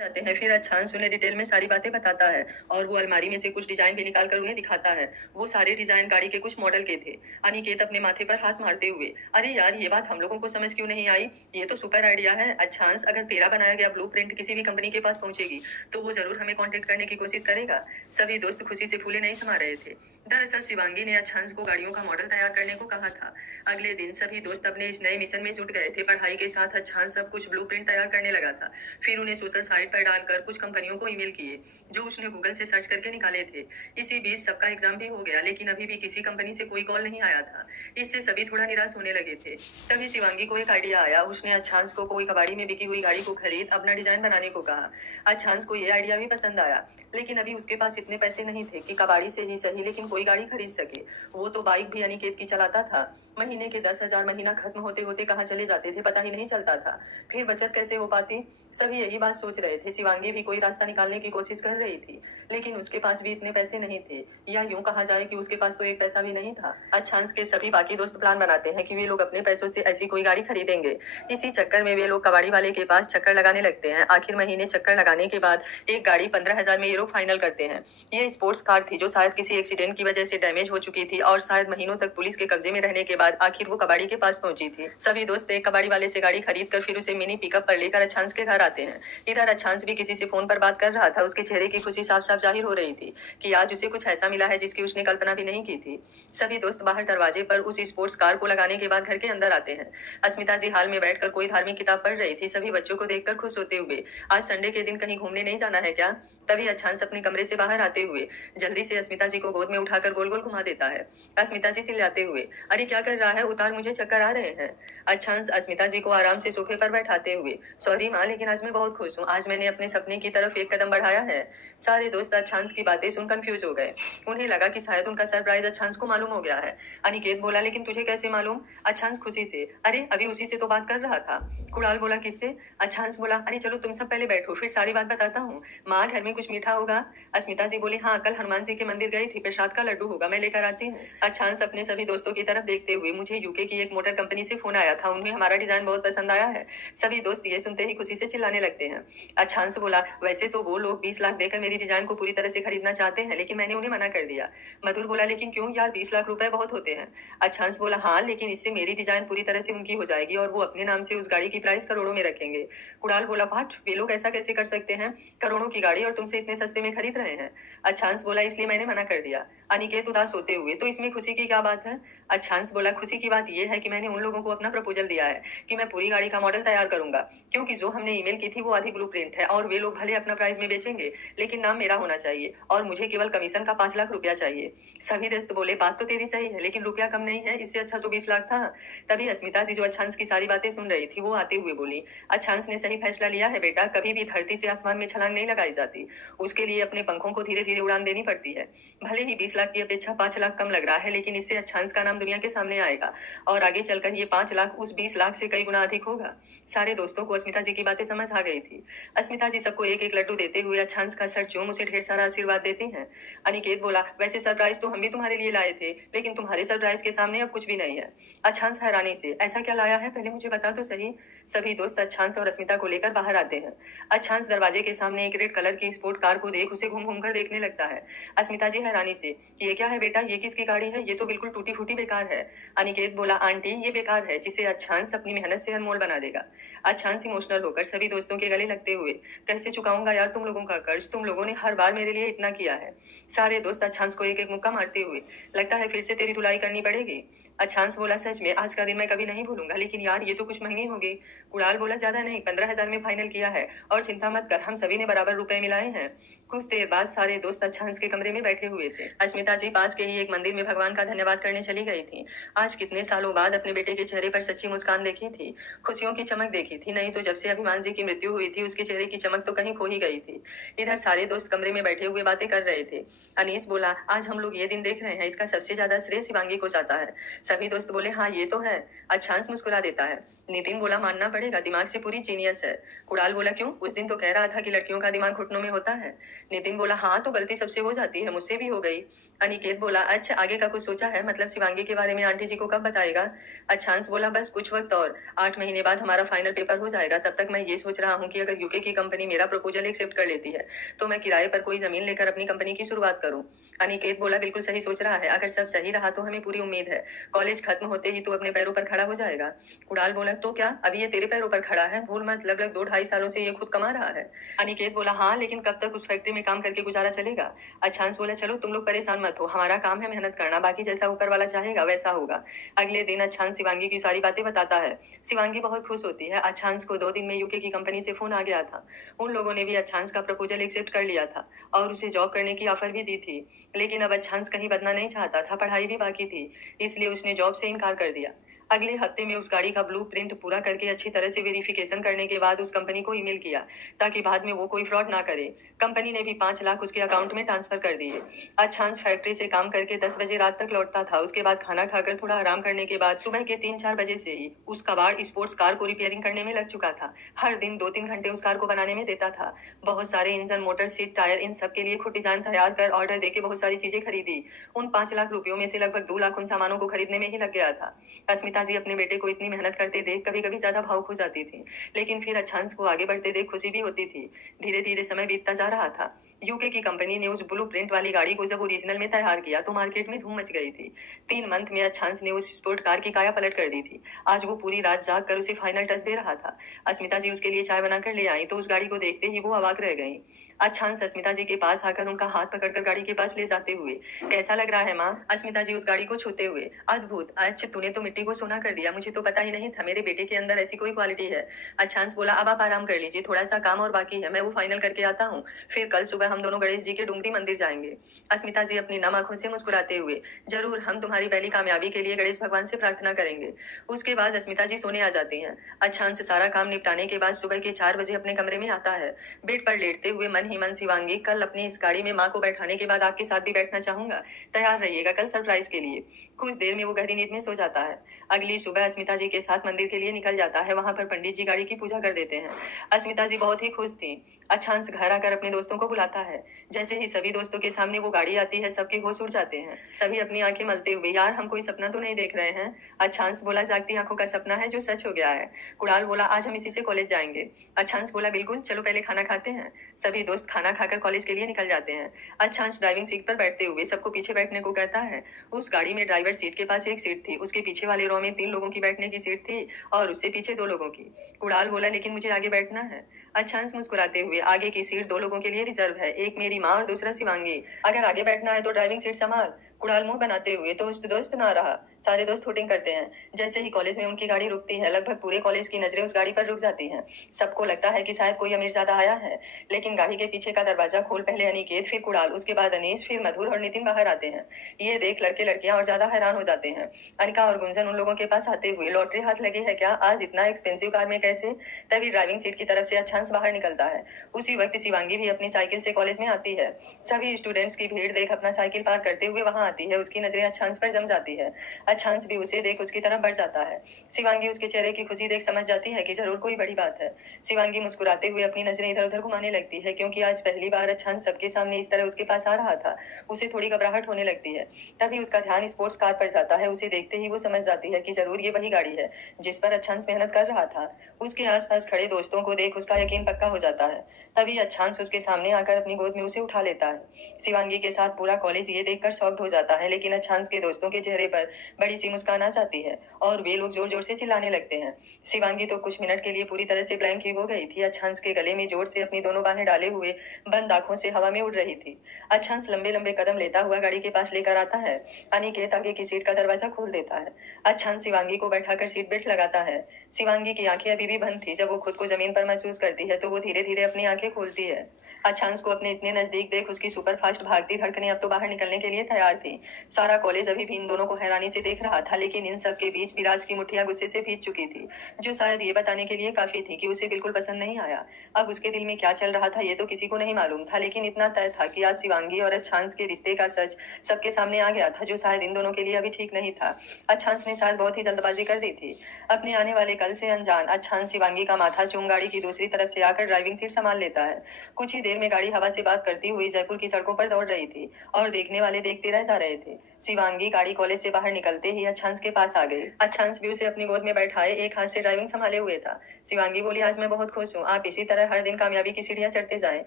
जाते हैं। फिर अच्छांश उन्हें डिटेल में सारी बातें बताता है और वो अलमारी में से कुछ डिजाइन भी निकाल कर उन्हें दिखाता है। वो सारे डिजाइन गाड़ी के कुछ मॉडल के थे। अनिकेत अपने माथे पर हाथ मारते हुए, अरे यार ये बात हम लोगों को समझ क्यों नहीं आई? ये तो सुपर आइडिया है अच्छांश। अगर तेरा बनाया गया ब्लूप्रिंट किसी भी कंपनी के पास पहुंचेगी तो वो जरूर हमें कांटेक्ट करने की कोशिश करेगा। सभी दोस्त खुशी से फूले नहीं समा रहे थे। दरअसल शिवांगी ने अच्छांश को गाड़ियों का मॉडल तैयार करने को कहा था। अगले दिन सभी दोस्त अपने इस नए मिशन में जुट गए थे। पढ़ाई के साथ अच्छांश सब कुछ ब्लूप्रिंट तैयार करने लगा था। फिर उन्हें सोशल साइट पर डालकर कुछ कंपनियों को ईमेल किए जो उसने गूगल से सर्च करके निकाले थे। इसी बीच सबका एग्जाम भी हो गया लेकिन अभी भी किसी कंपनी से कोई कॉल नहीं आया था। इससे सभी थोड़ा निराश होने लगे थे। तभी शिवांगी को एक आइडिया आया। उसने अच्छांश को कोई कबाड़ी में बिकी हुई गाड़ी को खरीद अपना डिजाइन बनाने को कहा। अच्छांश को यह आइडिया भी पसंद आया लेकिन अभी उसके पास इतने पैसे नहीं थे कि कबाड़ी से ही सही लेकिन कोई गाड़ी खरीद सके। वो तो बाइक भी अनिकेत की चलाता था। महीने के 10,000 महीना खत्म होते होते कहाँ चले जाते थे पता ही नहीं चलता था। फिर बचत कैसे हो पाती? सभी यही बात सोच रहे थे। शिवांगी भी कोई रास्ता निकालने की कोशिश कर रही थी लेकिन उसके पास भी इतने पैसे नहीं थे, या यूं कहा जाए कि उसके पास तो एक पैसा भी नहीं था। अच्छांश के सभी बाकी दोस्त प्लान बनाते हैं कि वे लोग अपने पैसों से ऐसी कोई गाड़ी खरीदेंगे। इसी चक्कर में वे लोग कबाड़ी वाले के पास चक्कर लगाने लगते हैं। आखिर महीने चक्कर लगाने के बाद एक गाड़ी 15,000 में ये लोग फाइनल करते हैं। ये स्पोर्ट्स कार थी जो शायद किसी एक्सीडेंट की वजह से डैमेज हो चुकी थी और शायद महीनों तक पुलिस के कब्जे में रहने के बाद आखिर वो कबाड़ी के पास पहुंची थी। सभी दोस्त एक कबाड़ी वाले से गाड़ी खरीद कर फिर उसे मिनी पिकअप पर लेकर अच्छांश के घर आते हैं। इधर अच्छांश भी किसी से फोन पर बात कर रहा था। उसके चेहरे की खुशी साफ साफ जाहिर हो रही थी कि आज उसे कुछ ऐसा मिला है जिसकी उसने कल्पना भी नहीं की थी। सभी दोस्त बाहर दरवाजे पर उस स्पोर्ट्स कार को लगाने के बाद घर के अंदर आते हैं। अस्मिता जी हाल में बैठकर कोई धार्मिक किताब पढ़ रही थी। सभी बच्चों को देखकर खुश होते हुए, आज संडे के दिन कहीं घूमने नहीं जाना है क्या? तभी अच्छांश अपने कमरे से बाहर आते हुए जल्दी से अस्मिता जी को गोद में उठाकर गोल गोल घुमा देता है। अस्मिता जी चिल्लाते हुए, अरे क्या कर रहा है, उतार, मुझे चक्कर आ रहे हैं। अच्छांश अस्मिता जी को आराम से सोफे पर बैठाते हुए, सॉरी माँ लेकिन आज मैं बहुत खुश हूँ, आज मैंने अपने सपने की तरफ एक कदम बढ़ाया है। सारे दोस्त अच्छांश की बातें सुन कंफ्यूज हो गए। उन्हें लगा कि शायद उनका सरप्राइज अच्छांश को मालूम हो गया है। अनिकेत बोला, लेकिन तुझे कैसे मालूम? अच्छांश खुशी से, अरे अभी उसी से तो बात कर रहा था। कुणाल बोला, किससे? अच्छांश बोला, अरे चलो तुम सब पहले बैठो फिर सारी बात बताता हूँ। माँ घर में कुछ मीठा होगा? अस्मिता जी बोली, हाँ कल हनुमान जी के मंदिर गई थी, प्रसाद का लड्डू होगा, मैं लेकर आती हूँ। अच्छांश अपने सभी दोस्तों की तरफ देखते हुए, मुझे यूके की एक मोटर कंपनी से फोन आया था, उन्हें हमारा डिजाइन बहुत पसंद आया है। सभी दोस्त ये सुनते ही खुशी से चिल्लाने लगते हैं। अच्छांश बोला, वैसे तो वो लोग 20 लाख देकर मेरी डिजाइन को पूरी तरह से खरीदना चाहते हैं लेकिन मैंने उन्हें मना कर दिया। मधुर बोला, लेकिन क्यों यार, 20 लाख रुपए बहुत होते हैं। अच्छांश बोला, हाँ लेकिन इससे मेरी डिजाइन पूरी तरह से उनकी हो जाएगी और वो अपने नाम से उस गाड़ी की प्राइस करोड़ों में रखेंगे। कुणाल बोला, पाठ वे लोग ऐसा कैसे कर सकते हैं? करोड़ों की गाड़ी और तुमसे इतने सस्ते में खरीद रहे हैं। अच्छांश बोला, इसलिए मैंने मना कर दिया। अनिकेत उदास होते हुए, तो इसमें खुशी की क्या बात है? अच्छांश बोला, खुशी की बात यह है कि मैंने उन लोगों को अपना प्रपोजल दिया है कि मैं पूरी गाड़ी का मॉडल तैयार करूंगा, क्योंकि जो हमने ईमेल की थी वो आधी ब्लूप्रिंट है और वे लोग भले अपना प्राइस में बेचेंगे लेकिन नाम मेरा होना चाहिए और मुझे केवल कमीशन का 5 लाख रुपया चाहिए। सभी दोस्त बोले, बात तो तेरी सही है लेकिन रुपया कम नहीं है, इससे अच्छा तो 20 लाख था। तभी अस्मिता जी जो अच्छांश की सारी बातें सुन रही थी वो आते हुए बोली, अच्छांश ने सही फैसला लिया है बेटा, कभी भी धरती से आसमान में छलांग नहीं लगाई जाती, उसके लिए अपने पंखों को धीरे धीरे उड़ान देनी पड़ती है। भले ही 20 लाख की अपेक्षा 5 लाख कम लग रहा है लेकिन इससे अच्छांश का नाम दुनिया के सामने आएगा और आगे चलकर ये 5 लाख उस 20 लाख से कई गुना अधिक होगा। सारे दोस्तों को अस्मिता जी की बातें समझ आ गई थी। अस्मिता जी सबको एक एक लड्डू देते हुए अच्छांश का सर चूम उसे ढेर सारा आशीर्वाद देती हैं। अनिकेत बोला, वैसे सरप्राइज तो हम भी तुम्हारे लिए लाए थे लेकिन तुम्हारे सरप्राइज के सामने अब कुछ भी नहीं है। अच्छांश हैरानी से, ऐसा क्या लाया है, पहले मुझे बता तो सही। सभी दोस्त अच्छांश और अस्मिता को लेकर बाहर आते हैं। अच्छांश दरवाजे के सामने एक रेड कलर की स्पोर्ट कार को देख उसे घूम घूम कर देखने लगता है। अस्मिता जी हैरानी से, ये क्या है बेटा, ये किसकी गाड़ी है, ये तो बिल्कुल टूटी फूटी बेकार है। अनिकेत बोला, आंटी ये बेकार है जिसे अच्छांश अपनी मेहनत से अनमोल बना देगा। अच्छांश इमोशनल होकर सभी दोस्तों के गले लगते हुए, कैसे चुकाऊंगा यार तुम लोगों का कर्ज, तुम लोगों ने हर बार मेरे लिए इतना किया है। सारे दोस्त अच्छांश को एक एक मुक्का मारते हुए, लगता है फिर से तेरी धुलाई करनी पड़ेगी। अच्छांश बोला, सच में आज का दिन मैं कभी नहीं भूलूंगा लेकिन यार ये तो कुछ महंगी होगी। कुणाल बोला, ज्यादा नहीं, 15,000 में फाइनल किया है और चिंता मत कर, हम सभी ने बराबर रुपए मिलाए हैं। कुछ देर बाद सारे दोस्त अच्छांश के कमरे में बैठे हुए थे। अस्मिता जी पास के ही एक मंदिर में भगवान का धन्यवाद करने चली गई थी। आज कितने सालों बाद अपने बेटे के चेहरे पर सच्ची मुस्कान देखी थी, खुशियों की चमक देखी थी। नहीं तो जब से अभिमान जी की मृत्यु हुई थी उसके चेहरे की चमक तो कहीं खो ही गई थी। इधर सारे दोस्त कमरे में बैठे हुए बातें कर रहे थे। अनीस बोला, आज हम लोग ये दिन देख रहे हैं, इसका सबसे ज्यादा श्रेय शिवांगी को जाता है। सभी दोस्त बोले, हाँ ये तो है। अच्छांश मुस्कुरा देता है, नितिन बोला मानना पड़ेगा, दिमाग से पूरी जीनियस है। कुणाल बोला क्यों? उस दिन तो कह रहा था कि लड़कियों का दिमाग घुटनों में होता है। नितिन बोला हाँ, तो गलती सबसे हो जाती है, मुझसे भी हो गई। अनिकेत बोला अच्छा, आगे का कुछ सोचा है? मतलब शिवांगी के बारे में आंटी जी को कब बताएगा? अच्छांश बोला बस कुछ वक्त और, 8 महीने बाद हमारा फाइनल पेपर हो जाएगा। तब तक मैं ये सोच रहा हूँ कि अगर यूके की कंपनी मेरा प्रपोजल एक्सेप्ट कर लेती है तो मैं किराए पर कोई जमीन लेकर अपनी कंपनी की शुरुआत करूँ। अनिकेत बोला बिल्कुल सही सोच रहा है, अगर सब सही रहा तो हमें पूरी उम्मीद है कॉलेज खत्म होते ही तू अपने पैरों पर खड़ा हो जाएगा। कुणाल बोला तो क्या अभी ये तेरे पैरों पर खड़ा है? भूल मत, लगभग 2-2.5 सालों से ये खुद कमा रहा है। अनिकेत बोला हाँ, लेकिन कब तक उस फैक्ट्री में काम करके गुजारा चलेगा? अच्छांश बोला चलो तुम लोग परेशान मत हो, हमारा काम है मेहनत करना, बाकी जैसा ऊपर वाला चाहेगा वैसा होगा। अगले दिन अच्छांश शिवांगी की सारी बातें बताता है। शिवांगी बहुत खुश होती है। अच्छांश को 2 दिन में यूके की कंपनी से फोन आ गया था। उन लोगों ने भी अच्छांश का प्रपोजल एक्सेप्ट कर लिया था और उसे जॉब करने की ऑफर भी दी थी। लेकिन अब अच्छांश कहीं बदना नहीं चाहता था, पढ़ाई भी बाकी थी, इसलिए उसने जॉब से इनकार कर दिया। अगले हफ्ते में उस गाड़ी का ब्लूप्रिंट पूरा करके अच्छी तरह से वेरिफिकेशन करने के बाद उस कंपनी को ईमेल किया ताकि बाद में वो कोई फ्रॉड ना करे। कंपनी ने भी 5 लाख उसके अकाउंट में ट्रांसफर कर दिए। अच्छांश फैक्ट्री से काम करके 10 बजे रात तक लौटता था। उसके बाद खाना खाकर थोड़ा आराम करने के बाद सुबह के 3-4 बजे से ही उस कबाड़ स्पोर्ट्स कार को रिपेयरिंग करने में लग चुका था। हर दिन 2-3 घंटे उस कार को बनाने में देता था। बहुत सारे इंजन, मोटर, सीट, टायर, इन सब के लिए खुद डिजाइन तैयार कर ऑर्डर देके बहुत सारी चीजें खरीदी। उन 5 लाख रुपयों में से लगभग 2 लाख उन सामानों को खरीदने में ही लग गया था। अस्मिता जी अपने बेटे को इतनी मेहनत करते देख कभी कभी ज्यादा भावुक हो जाती थी, लेकिन फिर अच्छांश को आगे बढ़ते देख खुशी भी होती थी। धीरे धीरे समय बीतता जा रहा था। यूके की कंपनी ने उस ब्लू प्रिंट वाली गाड़ी को जब ओरिजिनल में तैयार किया तो मार्केट में धूम मच गई थी। 3 मंथ में अच्छांश ने उस स्पोर्ट कार की काया पलट कर दी थी। आज वो पूरी रात जाग कर उसे फाइनल टच दे रहा था। अस्मिता जी उसके लिए चाय बनाकर ले आई तो उस गाड़ी को देखते ही वो अवाक रह गई। अच्छांश अस्मिता जी के पास आकर उनका हाथ पकड़कर गाड़ी के पास ले जाते हुए, कैसा लग रहा है माँ? अस्मिता जी उस गाड़ी को छूते हुए, अद्भुत, अच्छा तूने तो मिट्टी को सोना कर दिया, मुझे तो पता ही नहीं था मेरे बेटे के अंदर ऐसी कोई क्वालिटी है। अच्छांश बोला अब आप आराम कर लीजिए, थोड़ा सा काम और बाकी है, मैं वो फाइनल करके आता हूँ, फिर कल सुबह हम दोनों गणेश जी के डूंगरी मंदिर जाएंगे। अस्मिता जी अपनी नम आंखों से मुस्कुराते हुए, जरूर, हम तुम्हारी पहली कामयाबी के लिए गणेश भगवान से प्रार्थना करेंगे। उसके बाद अस्मिता जी सोने आ जाती हैं। अच्छांश सारा काम निपटाने के बाद सुबह के 4 बजे अपने कमरे में आता है। बेड पर लेटते हुए मन ही मन शिवांगी, कल अपनी इस गाड़ी में माँ को बैठाने के बाद आपके साथ भी बैठना चाहूंगा, तैयार रहिएगा कल सरप्राइज के लिए। कुछ देर में वो गहरी नींद में सो जाता है। अगली सुबह अस्मिता जी के साथ मंदिर के लिए निकल जाता है। वहां पर पंडित जी गाड़ी की पूजा कर देते हैं। अस्मिता जी बहुत ही खुश थी। अच्छांश घर आकर अपने दोस्तों को बुलाता है। जैसे ही सभी दोस्तों के सामने वो गाड़ी आती है सबके होश उड़ जाते हैं। सभी अपनी आंखें मलते हुए, यार हम कोई सपना तो नहीं देख रहे हैं? अच्छांश बोला जागती आंखों का सपना है जो सच हो गया है। कुणाल बोला आज हम इसी से कॉलेज जाएंगे। अच्छांश बोला बिल्कुल, चलो पहले खाना खाते हैं। सभी दोस्त खाना खाकर कॉलेज के लिए निकल जाते हैं। अच्छांश ड्राइविंग सीट पर बैठते हुए सबको पीछे बैठने को कहता है। उस गाड़ी में ड्राइवर सीट के पास एक सीट थी, उसके पीछे वाले रो में 3 लोगों की बैठने की सीट थी और उससे पीछे 2 लोगों की। कुणाल बोला लेकिन मुझे आगे बैठना है। अच्छांश मुस्कुराते हुए, आगे की सीट 2 लोगों के लिए रिजर्व है, एक मेरी माँ और दूसरा शिवांगी, अगर आगे बैठना है तो ड्राइविंग सीट संभाल। कुणाल मुंह बनाते हुए, तो दोस्त ना रहा। सारे दोस्त हुटिंग करते हैं। जैसे ही कॉलेज में उनकी गाड़ी रुकती है लगभग पूरे कॉलेज की नजरें उस गाड़ी पर रुक जाती हैं। सबको लगता है कि शायद कोई अमीरजादा आया है, लेकिन गाड़ी के पीछे का दरवाजा खोल पहले अनिकेत, फिर कुणाल, उसके बाद अनीश, फिर मधुर और नितिन बाहर आते हैं। ये देख लड़के लड़कियां और ज्यादा हैरान हो जाते हैं। अनिका और गुंजन उन लोगों के पास आते हुए, लॉटरी हाथ लगी है क्या? आज इतना एक्सपेंसिव कार में कैसे? तभी ड्राइविंग सीट की तरफ से अच्छांश बाहर निकलता है। उसी वक्त शिवांगी भी अपनी साइकिल से कॉलेज में आती है। सभी स्टूडेंट्स की भीड़ देख अपना साइकिल पार करते हुए वहां आती है। उसकी नजरें अच्छांश पर जम जाती है। अच्छांश भी उसे देख उसकी तरफ बढ़ जाता है। शिवांगी उसके चेहरे की खुशी देख समझ जाती है कि जरूर कोई बड़ी बात है। शिवांगी मुस्कुराते हुए अपनी नजरें इधर उधर घुमाने लगती है, क्योंकि आज पहली बार अच्छांश सबके सामने इस तरह उसके पास आ रहा था। उसे थोड़ी घबराहट होने लगती है। तभी उसका ध्यान स्पोर्ट्स कार पर जाता है। उसे देखते ही वो समझ जाती है कि जरूर ये वही गाड़ी है जिस पर अच्छांश मेहनत कर रहा था। उसके आसपास खड़े दोस्तों को देख उसका यकीन पक्का हो जाता है। तभी अच्छांश उसके सामने आकर अपनी गोद में उसे उठा लेता है। शिवांगी के साथ पूरा कॉलेज ये देखकर शॉक्ड हो जाता है, लेकिन अच्छांश के दोस्तों के चेहरे पर बड़ी सी मुस्कान आ जाती है और वे लोग जोर जोर से चिल्लाने लगते हैं। शिवांगी तो कुछ मिनट के लिए पूरी तरह से ब्लैंक ही हो गई थी। अच्छांश के गले में जोर से अपनी दोनों बाहें डाले हुए बंद आंखों से हवा में उड़ रही थी। अच्छांश लंबे लंबे कदम लेता हुआ गाड़ी के पास लेकर आता है। अनिकेत आगे की सीट का दरवाजा खोल देता है। अच्छांश शिवांगी को बैठाकर सीट बेल्ट लगाता है। शिवांगी की आंखें अभी भी बंद थी। जब वो खुद को जमीन पर महसूस करती है तो वो धीरे धीरे अपनी आंखें खोलती है। अच्छांश को अपने इतने नजदीक देख उसकी सुपरफास्ट भागती धड़कनें अब तो बाहर निकलने के लिए तैयार थी। सारा कॉलेज अभी भी इन दोनों को हैरानी से देख रहा था, लेकिन इन सब के बीच विराज की मुठ्ठियां गुस्से से भीग चुकी थी, जो शायद ये बताने के लिए काफी थी कि उसे बिल्कुल पसंद नहीं आया। अब उसके दिल में क्या चल रहा था ये तो किसी को नहीं मालूम था, लेकिन इतना तय था कि आज शिवांगी और अच्छांश के रिश्ते का सच सबके सामने आ गया था, जो शायद इन दोनों के लिए अभी ठीक नहीं था। अच्छांश ने शायद बहुत ही जल्दबाजी कर दी थी। अपने आने वाले कल से अनजान अच्छांश शिवांगी का माथा चूम गाड़ी की दूसरी तरफ से आकर ड्राइविंग सीट संभाल लेता है। कुछ ही देर में गाड़ी हवा से बात करती हुई जयपुर की सड़कों पर दौड़ रही थी और देखने वाले देखते रह जा रहे थे। शिवांगी गाड़ी कॉलेज से बाहर निकलते ही अच्छांश के पास आ गई। अच्छांश भी उसे अपनी गोद में बैठाए एक हाथ से ड्राइविंग संभाले हुए था। शिवांगी बोली, आज मैं बहुत खुश हूँ, आप इसी तरह हर दिन कामयाबी की सीढ़ियां चढ़ते जाएं,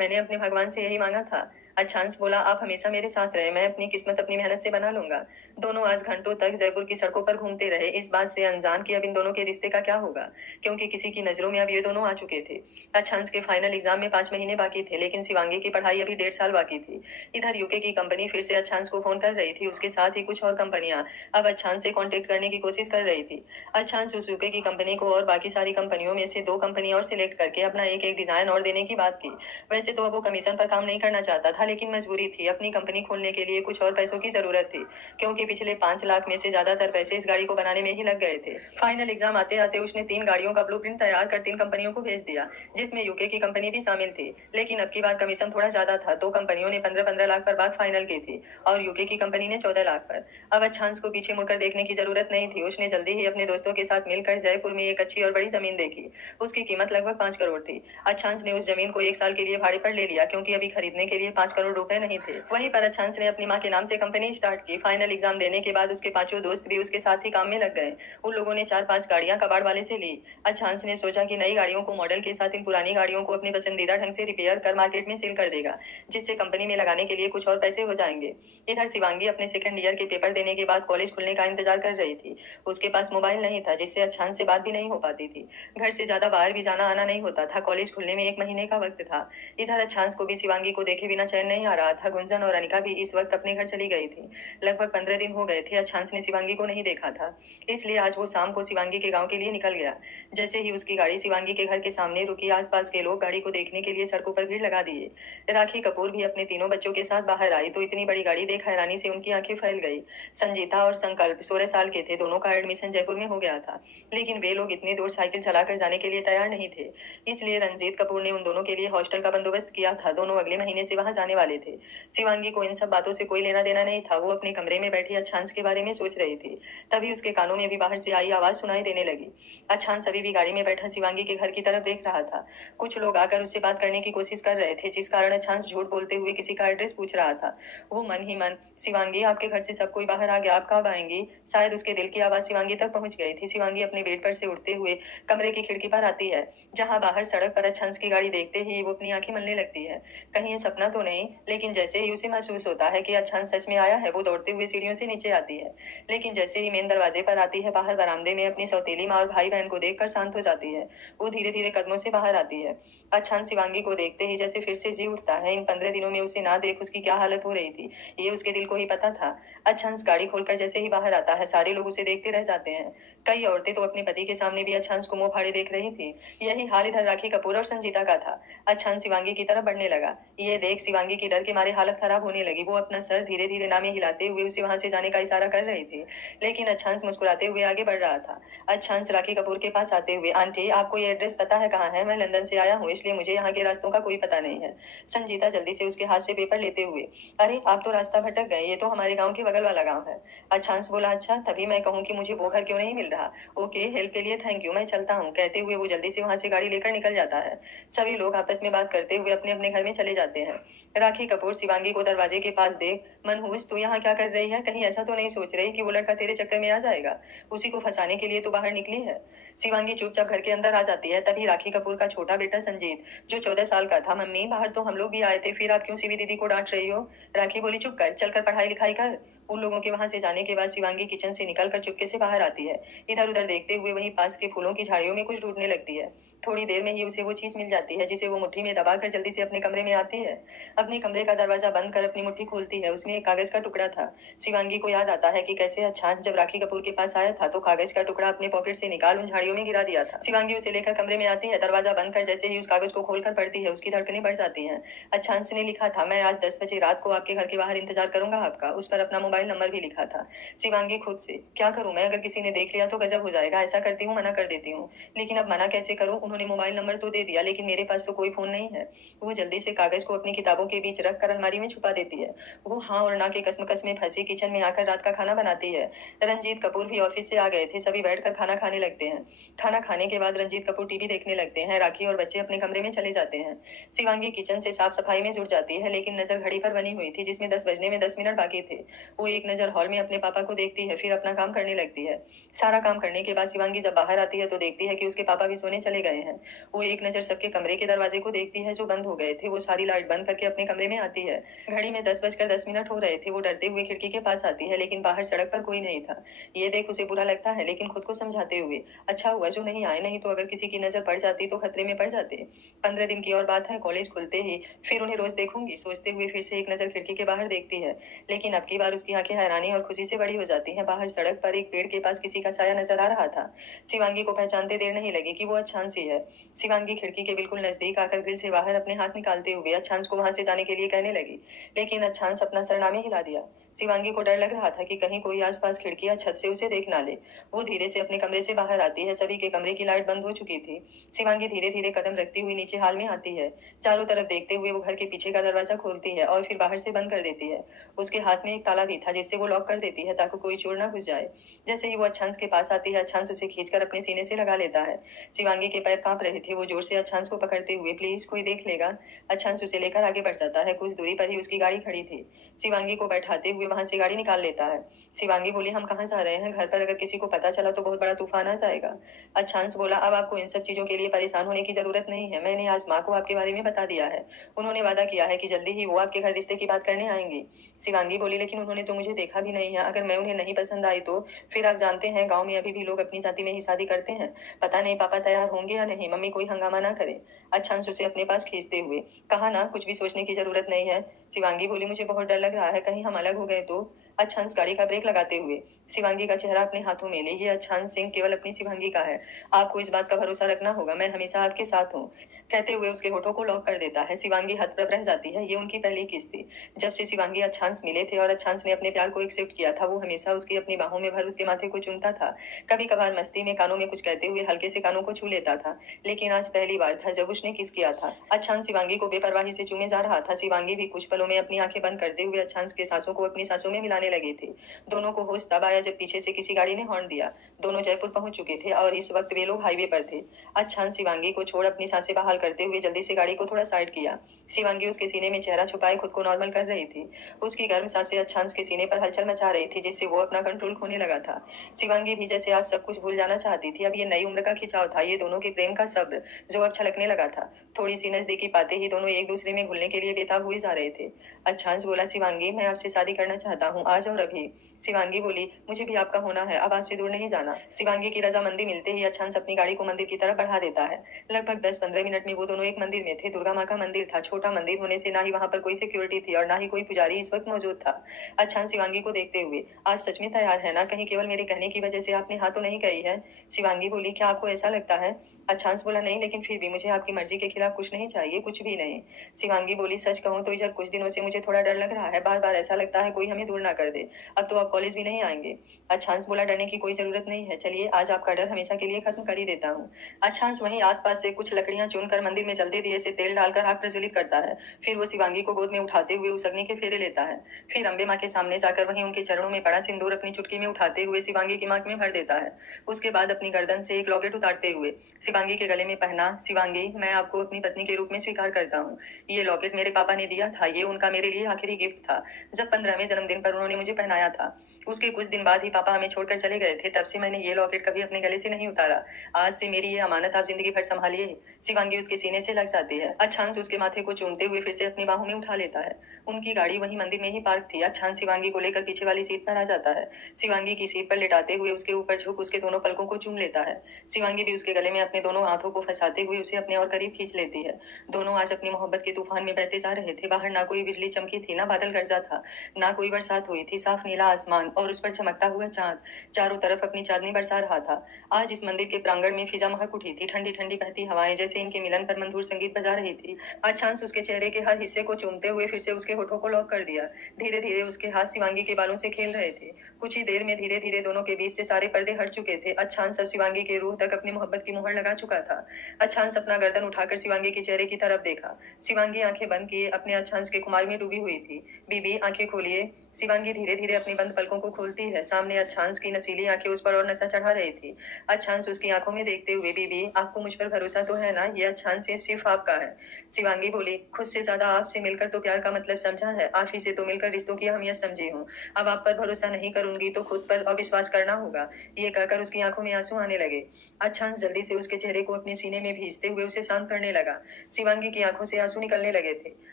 मैंने अपने भगवान से यही मांगा था। अच्छांश बोला, आप हमेशा मेरे साथ रहे, मैं अपनी किस्मत अपनी मेहनत से बना लूंगा। दोनों आज घंटों तक जयपुर की सड़कों पर घूमते रहे, इस बात से अनजान कि अब इन दोनों के रिश्ते का क्या होगा, क्योंकि किसी की नजरों में अब ये दोनों आ चुके थे। अच्छांश के फाइनल एग्जाम में 5 महीने बाकी थे, लेकिन शिवांगी की पढ़ाई अभी 1.5 साल बाकी थी। इधर यूके की कंपनी फिर से अच्छांश को फोन कर रही थी, उसके साथ ही कुछ और कंपनियां अब अच्छांश से कांटेक्ट करने की कोशिश कर रही थी। अच्छांश उस यूके की कंपनी को और बाकी सारी कंपनियों में से 2 कंपनी और सिलेक्ट करके अपना एक एक डिजाइन और देने की बात की। वैसे तो अब वो कमीशन पर काम नहीं करना चाहता था, लेकिन मजबूरी थी, अपनी कंपनी खोलने के लिए कुछ और पैसों की जरूरत थी, क्योंकि पिछले 5 लाख में से ज्यादातर पैसे इस गाड़ी को बनाने में ही लग गए थे। फाइनल एग्जाम आते आते उसने 3 गाड़ियों का ब्लूप्रिंट तैयार कर 3 कंपनियों को भेज दिया, जिसमें यूके की कंपनी भी शामिल थी। लेकिन अब की बार कमीशन थोड़ा ज्यादा था, 2 कंपनियों ने 15-15 लाख पर बात फाइनल की थी और यूके की कंपनी ने 14 लाख पर। अब अच्छांश को पीछे मुड़कर देखने की जरूरत नहीं थी, उसने जल्दी ही अपने दोस्तों के साथ मिलकर जयपुर में एक अच्छी और बड़ी जमीन देखी। उसकी कीमत लगभग 5 करोड़ थी। अच्छांश ने उस जमीन को 1 साल के लिए भाड़े पर ले लिया, क्योंकि अभी खरीदने के लिए 5 करोड़ रुपए नहीं थे। वहीं पर अच्छांश ने अपनी मां के नाम से कंपनी स्टार्ट की। फाइनल एग्जाम देने के बाद उसके 5 दोस्त भी उसके साथ ही काम में लग गए। उन लोगों ने 4-5 गाड़ियां कबाड़ वाले से ली। अच्छांश ने सोचा कि नई गाड़ियों को मॉडल के साथ इन पुरानी गाड़ियों को अपने पसंदीदा ढंग से रिपेयर कर मार्केट में सेल कर देगा, जिससे कंपनी में लगाने के लिए कुछ और पैसे हो जाएंगे। इधर शिवांगी अपने सेकंड ईयर के पेपर देने के बाद कॉलेज खुलने का इंतजार कर रही थी। उसके पास मोबाइल नहीं था, जिससे अच्छांश से बात भी नहीं हो पाती थी। घर से ज्यादा बाहर भी जाना आना नहीं होता था, कॉलेज खुलने में 1 महीने का वक्त था। इधर अच्छांश को भी शिवांगी को देखे बिना चैन नहीं आ रहा था। गुंजन और अनिका भी इस वक्त अपने घर चली गई थी। लगभग 15 दिन हो गए थे अच्छांश ने शिवांगी को नहीं देखा था, इसलिए आज वो शाम को शिवांगी के गांव के लिए निकल गया। जैसे ही उसकी गाड़ी शिवांगी के घर के सामने रुकी, आसपास के लोग गाड़ी को देखने के लिए सड़कों पर भीड़ लगा दिए। राखी कपूर भी अपने तीनों बच्चों के साथ बाहर आई तो इतनी बड़ी गाड़ी देख हैरानी से उनकी आंखें फैल गई। संजीता और संकल्प 16 साल के थे, दोनों का एडमिशन जयपुर में हो गया था, लेकिन वे लोग इतनी दूर साइकिल चलाकर जाने के लिए तैयार नहीं थे। इसलिए रंजीत कपूर ने उन दोनों के लिए हॉस्टल का बंदोबस्त किया था। दोनों अगले महीने से वहां जाने वाले थे। शिवांगी को इन सब बातों से कोई लेना देना नहीं था, वो अपने कमरे में बैठी अच्छांश के बारे में सोच रही थी। तभी उसके कानों में भी बाहर से आई आवाज सुनाई देने लगी। अच्छांश अभी भी गाड़ी में बैठा शिवांगी के घर की तरफ देख रहा था। कुछ लोग आकर उससे बात करने की कोशिश कर रहे थे, जिस कारण अच्छांश झूठ बोलते हुए किसी का एड्रेस पूछ रहा था। वो मन ही मन, शिवांगी आपके घर से सब कोई बाहर आ गया, आप कब आएंगी? शायद उसके दिल की आवाज शिवांगी तक पहुंच गई थी। शिवांगी अपने बेड पर से उठते हुए कमरे की खिड़की पर आती है, जहां बाहर सड़क पर अच्छांश की गाड़ी देखते ही वो अपनी आंखें मलने लगती है। कहीं ये सपना तो नहीं, लेकिन जैसे ही उसे महसूस होता है कि अच्छांश सच में आया है, वो दौड़ते हुए सीढ़ियों से नीचे आती है। लेकिन जैसे ही मेन दरवाजे पर आती है, बाहर बरामदे में अपनी सौतेली माँ और भाई बहन को देखकर शांत हो जाती है। वो धीरे धीरे कदमों से बाहर आती है। अच्छांश शिवांगी को देखते ही जैसे फिर से जी उठता है। इन 15 दिनों में उसे ना देख उसकी क्या हालत हो रही थी, ये उसके दिल को ही पता था। अच्छांश गाड़ी खोलकर जैसे ही बाहर आता है, सारे लोग उसे देखते रह जाते हैं। कई औरतें तो अपने पति के सामने भी अच्छांश को मुंह फाड़े देख रही थी। यही हाल इधर राखी कपूर और संजीता का था। अच्छांश शिवांगी की तरफ बढ़ने लगा। ये देख शिवांगी की डर के मारे हालत खराब होने लगी। वो अपना सर धीरे धीरे नामे हिलाते हुए उसे वहां से जाने का इशारा कर रही थी, लेकिन अच्छांश मुस्कुराते हुए आगे बढ़ रहा था। अच्छांश राखी कपूर के पास आते हुए, आंटी आपको ये एड्रेस पता है कहाँ है? मैं लंदन से आया हूँ, इसलिए मुझे यहाँ के रास्तों का कोई पता नहीं है। संजीता जल्दी से उसके हाथ से पेपर लेते हुए, अरे आप तो रास्ता भटक गए, ये तो हमारे गाँव के बगल वाला गाँव है। अच्छांश बोला, अच्छा तभी मैं कहूँ कि मुझे वो घर क्यों नहीं मिल रहा। ओके, हेल्प के लिए थैंक यू, मैं चलता हूँ। कहते हुए वो जल्दी से वहां से गाड़ी लेकर निकल जाता है। सभी लोग आपस में बात करते हुए अपने अपने घर में चले जाते हैं। राखी कपूर शिवांगी को दरवाजे के पास देख, मनहूस तू यहाँ क्या कर रही है? कहीं ऐसा तो नहीं सोच रही कि वो लड़का तेरे चक्कर में आ जाएगा? उसी को फंसाने के लिए तो बाहर निकली है। शिवांगी चुपचाप घर के अंदर आ जाती है। तभी राखी कपूर का छोटा बेटा संजीत, जो 14 साल का था, मम्मी बाहर तो हम लोग भी आए थे, फिर आप क्यों सीवी दीदी को डांट रही हो? राखी बोली, चुप कर, चलकर पढ़ाई लिखाई कर। उन लोगों के वहां से जाने के बाद शिवांगी किचन से निकलकर चुपके से बाहर आती है। इधर उधर देखते हुए वहीं पास के फूलों की झाड़ियों में कुछ ढूंढने लगती है। थोड़ी देर में ही उसे वो चीज मिल जाती है जिसे वो मुट्ठी में दबाकर जल्दी से अपने कमरे में आती है। अपने कमरे का दरवाजा बंद कर अपनी मुट्ठी खोलती है। उसमें एक कागज का टुकड़ा था। शिवांगी को याद आता है कि कैसे अच्छा जब राखी कपूर के पास आया था तो कागज का टुकड़ा अपने पॉकेट से निकाल उन झाड़ियों में गिरा दिया था। शिवांगी उसे लेकर कमरे में आती है। दरवाजा बंद कर जैसे ही उस कागज को खोलकर पढ़ती है उसकी धड़कनें बढ़ जाती हैं। अच्छांश ने लिखा था, मैं आज 10 बजे रात को आपके घर के बाहर इंतजार करूंगा आपका। उस पर अपना मोबाइल नंबर भी लिखा था। शिवांगी खुद से, क्या करूं मैं, अगर किसी ने देख लिया तो गजब हो जाएगा। ऐसा करती हूँ, मना कर देती हूँ, लेकिन अब मना कैसे करूं। उन्होंने मोबाइल नंबर तो दे दिया लेकिन मेरे पास तो कोई फोन नहीं है। वो जल्दी से कागज को अपनी किताबों के बीच रख कर अलमारी में छुपा देती है। वो हाँ और ना के कसमकस में फंसी किचन में आकर रात का खाना बनाती है। रंजीत कपूर भी ऑफिस से आ गए थे। सभी बैठकर खाना खाने लगते हैं। खाना खाने के बाद रंजीत कपूर टीवी देखने लगते हैं। राखी और बच्चे अपने कमरे में चले जाते हैं। शिवांगी किचन से साफ सफाई में जुट जाती है लेकिन नजर घड़ी पर बनी हुई थी जिसमें 10 बजने में 10 मिनट बाकी थे। वो एक नजर हॉल में अपने पापा को देखती है फिर अपना काम करने लगती है। सारा काम करने के बाद शिवांगी जब बाहर आती है तो देखती है कि उसके पापा भी सोने चले गए हैं। वो एक नजर सबके कमरे के दरवाजे को देखती है जो बंद हो गए थे। वो सारी लाइट बंद करके अपने कमरे में आती है। घड़ी में 10 बजकर 10 मिनट हो रहे थे। वो डरते हुए खिड़की के पास आती है लेकिन बाहर सड़क पर कोई नहीं था। ये देख उसे बुरा लगता है लेकिन खुद को समझाते हुए, अच्छा हुआ जो नहीं आए, नहीं तो अगर किसी की नजर पड़ जाती तो खतरे में पड़ जाते। 15 दिन की और बात है, कॉलेज खुलते ही फिर उन्हें रोज देखूंगी सोचते हुए फिर से एक नजर खिड़की के बाहर देखती है। लेकिन अब की बार उसकी आंखें हैरानी और खुशी से बड़ी हो जाती हैं। बाहर सड़क पर एक पेड़ के पास किसी का साया नजर आ रहा था। शिवांगी को पहचानते देर नहीं लगी कि वो अच्छांश ही है। शिवांगी खिड़की के बिल्कुल नजदीक आकर ग्रिल से बाहर अपने हाथ निकालते हुए अच्छांश को वहां से जाने के लिए कहने लगी, लेकिन अच्छांश अपना सरनामे हिला दिया। शिवांगी को डर लग रहा था कि कहीं कोई आसपास खिड़की या छत से उसे देख ना ले। वो धीरे से अपने कमरे से बाहर आती है। सभी के कमरे की लाइट बंद हो चुकी थी। शिवांगी धीरे धीरे कदम रखती हुई नीचे हाल में आती है। चारों तरफ देखते हुए वो घर के पीछे का दरवाजा खोलती है और फिर बाहर से बंद कर देती है। उसके हाथ में एक ताला भी था जिससे वो लॉक कर देती है ताकि कोई चोर ना घुस जाए। जैसे ही वो अच्छांश के पास आती है अच्छांश उसे खींचकर अपने सीने से लगा लेता है। शिवांगी के पैर कांप रहे थे। वो जोर से अच्छांश को पकड़ते हुए, प्लीज कोई देख लेगा। अच्छांश उसे लेकर आगे बढ़ जाता है। कुछ दूरी पर ही उसकी गाड़ी खड़ी थी। शिवांगी को बैठाते हुए वहां से गाड़ी निकाल लेता है। शिवांगी बोली, हम कहाँ जा रहे हैं, घर पर अगर किसी को पता चला तो बहुत बड़ा तूफान आ जाएगा। अच्छांश बोला, अब आपको इन सब चीजों के लिए परेशान होने की जरूरत नहीं है। मैंने आज माँ को आपके बारे में बता दिया है। उन्होंने वादा किया है कि जल्दी ही वो आपके घर रिश्ते की बात करने आएंगी। शिवांगी बोली, लेकिन उन्होंने तो मुझे देखा भी नहीं है, अगर मैं उन्हें नहीं पसंद आई तो। फिर आप जानते हैं गांव में अभी भी लोग अपनी जाति में ही शादी करते हैं। पता नहीं पापा तैयार होंगे या नहीं, मम्मी कोई हंगामा ना करे। अच्छांश उसे अपने पास खींचते हुए, कहा ना कुछ भी सोचने की जरूरत नहीं है। शिवांगी बोली, मुझे बहुत डर लग रहा है, कहीं हम अलग हो गए तो। अच्छांश गाड़ी का ब्रेक लगाते हुए शिवांगी का चेहरा अपने हाथों में ले, ये अच्छांश सिंह केवल अपनी शिवांगी का है। आपको इस बात का भरोसा रखना होगा, मैं हमेशा आपके साथ हूँ। कहते हुए उसके होठों को लॉक कर देता है। शिवांगी हतप्रभ रह जाती है। ये उनकी पहली किस थी। जब से शिवांगी अच्छांश मिले थे और अच्छांश ने अपने प्यार को एक्सेप्ट किया था, वो हमेशा उसकी अपनी बाहों में भर उसके माथे को चूमता था। कभी कभार मस्ती में कानों में कुछ कहते हुए हल्के से कानों को छू लेता था। लेकिन आज पहली बार था जब उसने किस किया था। अच्छांश शिवांगी को बेपरवाही से चूमे जा रहा था। शिवांगी भी कुछ पलों में अपनी आंखें बंद करते हुए अच्छांश के सांसों को अपनी सांसों में मिलाने लगे थे। दोनों को होश तब आया जब पीछे से किसी गाड़ी ने हॉर्न दिया। दोनों जयपुर पहुंच चुके थे और इस वक्त वे लोग हाईवे पर थे। अच्छांश शिवांगी को छोड़ अपनी सांसें बहाल करते हुए जल्दी से गाड़ी को थोड़ा साइड किया। शिवांगी उसके सीने में चेहरा छुपाए खुद को नॉर्मल कर रही थी। उसकी गर्म सांसें अच्छांश के सीने पर हलचल मचा रही थी जिससे वो अपना कंट्रोल खोने लगा था। शिवांगी भी जैसे आज सब कुछ भूल जाना चाहती थी। अब ये नई उम्र का खिंचाव था, ये दोनों के प्रेम का शब्द जो अब छलकने लगा था। थोड़ी सी नजदीकी पाते ही दोनों एक दूसरे में घुलने के लिए बेताब हुए जा रहे थे। अच्छांश बोला, शिवांगी मैं आपसे शादी करना चाहता हूँ, आज और अभी। शिवांगी बोली, मुझे भी आपका होना है, अब आपसे दूर नहीं जाना। शिवांगी की रजामंदी मिलते ही अच्छांश अपनी गाड़ी को मंदिर की तरफ बढ़ा देता है। लगभग 10-15 मिनट में वो दोनों एक मंदिर में थे। दुर्गा माँ का मंदिर था। छोटा मंदिर होने से ना ही वहां पर कोई सिक्योरिटी थी और ना ही कोई पुजारी इस वक्त मौजूद था। अच्छांश शिवांगी को देखते हुए, आज सच में तैयार है ना, कहीं केवल मेरे कहने की वजह से आपने हाँ तो नहीं कही है। शिवांगी बोली, क्या आपको ऐसा लगता है। अच्छांश बोला, नहीं, लेकिन फिर भी मुझे आपकी मर्जी के खिलाफ कुछ नहीं चाहिए, कुछ भी नहीं। शिवांगी बोली, सच कहूँ तो इधर कुछ दिनों से मुझे थोड़ा डर लग रहा है। बार बार ऐसा लगता है कोई हमें दूर ना कर दे। अब तो आप कॉलेज भी नहीं आएंगे। अच्छांश बोला, डरने की कोई जरूरत नहीं है, चलिए आज आपका डर हमेशा के लिए खत्म कर ही देता हूँ। अच्छांश वहीं आसपास से कुछ लकड़ियां चुनकर मंदिर में जलते दिए से तेल डालकर आग प्रज्वलित करता है। फिर वो शिवांगी को गोद में उठाते हुए उस अग्नि के फेरे लेता है। फिर अम्बे माँ के सामने जाकर वहीं उनके चरणों में पड़ा सिंदूर अपनी चुटकी में उठाते हुए शिवांगी की मांग में भर देता है। उसके बाद अपनी गर्दन से एक लॉकेट उतारते हुए शिवांगी शिवांगी के गले में पहना। शिवांगी, मैं आपको अपनी पत्नी के रूप में स्वीकार करता हूँ। ये लॉकेट मेरे पापा ने दिया था, ये उनका मेरे लिए आखिरी गिफ्ट था, जब 15वें जन्मदिन पर उन्होंने मुझे पहनाया था। उसके कुछ दिन बाद ही पापा हमें छोड़कर चले गए थे, तब से मैंने ये लॉकेट कभी अपने गले से नहीं उतारा। आज से मेरी ये अमानत आप जिंदगी भर संभालिए। शिवांगी उसके सीने से लग जाती है। अच्छांश उसके माथे को चूमते हुए फिर से अपनी बाहों में उठा लेता है। उनकी गाड़ी वहीं मंदिर में ही पार्क थी। अच्छांश शिवांगी को लेकर पीछे वाली सीट पर आ जाता है। शिवांगी की सीट पर लिटाते हुए उसके ऊपर झुक उसके दोनों पलकों को चूम लेता है। शिवांगी भी उसके गले में अपने दोनों हाथों को फंसाते हुए उसे अपने और करीब खींच लेती है। दोनों आज अपनी मोहब्बत के तूफान में बहते जा रहे थे। बाहर ना कोई बिजली चमकी थी, ना बादल गरजा था, ना कोई बरसात हुई थी। साफ नीला आसमान और उस पर चमकता हुआ चांद चारों तरफ अपनी चांदनी बरसा रहा था। आज इस मंदिर के प्रांगण में फिजा महक उठी थी। ठंडी ठंडी बहती हवाएं जैसे इनके मिलन पर मंधुर संगीत बजा रही थी। अच्छांश उसके चेहरे के हर हिस्से को चूमते हुए फिर से उसके होठों को लॉक कर दिया। धीरे धीरे उसके हाथ शिवांगी के बालों से खेल रहे थे। कुछ ही देर में धीरे धीरे दोनों के बीच से सारे पर्दे हट चुके थे। अच्छांश सब शिवांगी के रूह तक अपनी मोहब्बत की मुहर लगा चुका था। अच्छांश अपना गर्दन उठाकर शिवांगी के चेहरे की तरफ देखा। शिवांगी आंखें बंद किए अपने अच्छांश के खुमार में डूबी हुई थी। बीबी, आंखें खोलिए। शिवांगी धीरे धीरे अपनी बंद पलकों को खोलती है। सामने अच्छांश की नसीली आंखें उस पर और नशा चढ़ा रही थी। अच्छांश उसकी आंखों में देखते हुए, बीबी, आपको मुझ पर भरोसा तो है ना? ये अच्छांश, ये सिर्फ आपका है। शिवांगी बोली, खुद से ज्यादा आपसे मिलकर तो प्यार का मतलब समझा है। आप ही से तो मिलकर रिश्तों की अहमियत समझी हूँ। अब आप पर भरोसा नहीं करूंगी तो खुद पर अविश्वास करना होगा। ये कहकर उसकी आंखों में आंसू आने लगे। अच्छांश जल्दी से उसके चेहरे को अपने सीने में भींचते हुए उसे शांत करने लगा। शिवांगी की आंखों से आंसू निकलने लगे थे।